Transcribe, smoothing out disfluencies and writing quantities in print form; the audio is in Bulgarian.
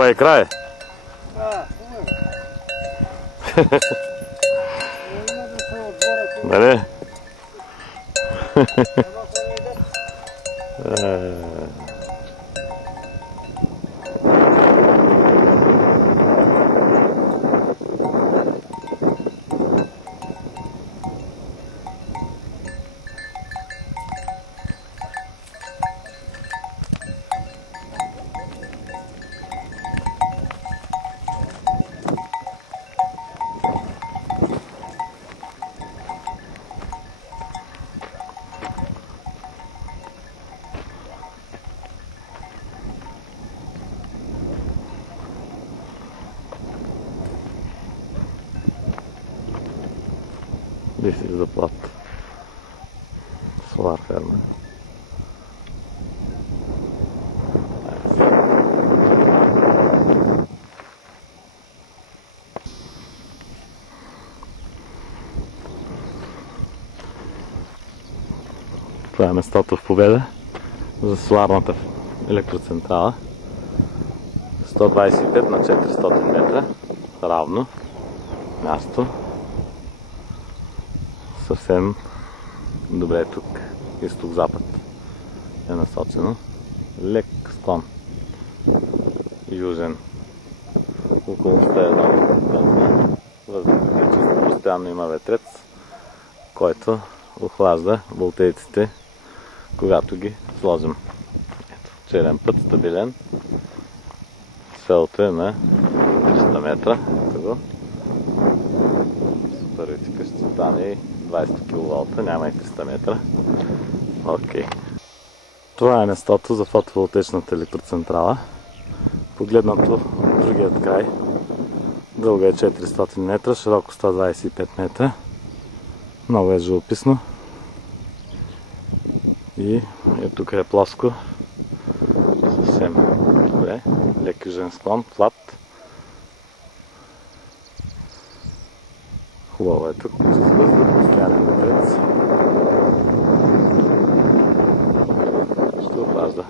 Хубава е край. Нали? This is the plot. Solar farm. Това е местото в Победа за соларната електроцентрала. 125 на 400 метра. Равно място. Съвсем добре тук, изток-запад е насочено. Лек склон, южен, околността е много пътна. Въздухът е чист, постоянно има ветрец, който охлажда волтейците, когато ги сложим. Ето, черен път, стабилен. Селото е на 300 метра. Ето го. Супер ще стане 20 кВт, няма и 300 метра. Окей. Това е местото за фотоволтаичната електроцентрала. Погледнато от другият край. Дълга е 400 метра, широко 125 метра. Много е живописно. И тук е плоско. Съвсем добре. Лек южен склон, флат. Хубаво е тук, чист въздух, постоянен ветрец. Ще опажда.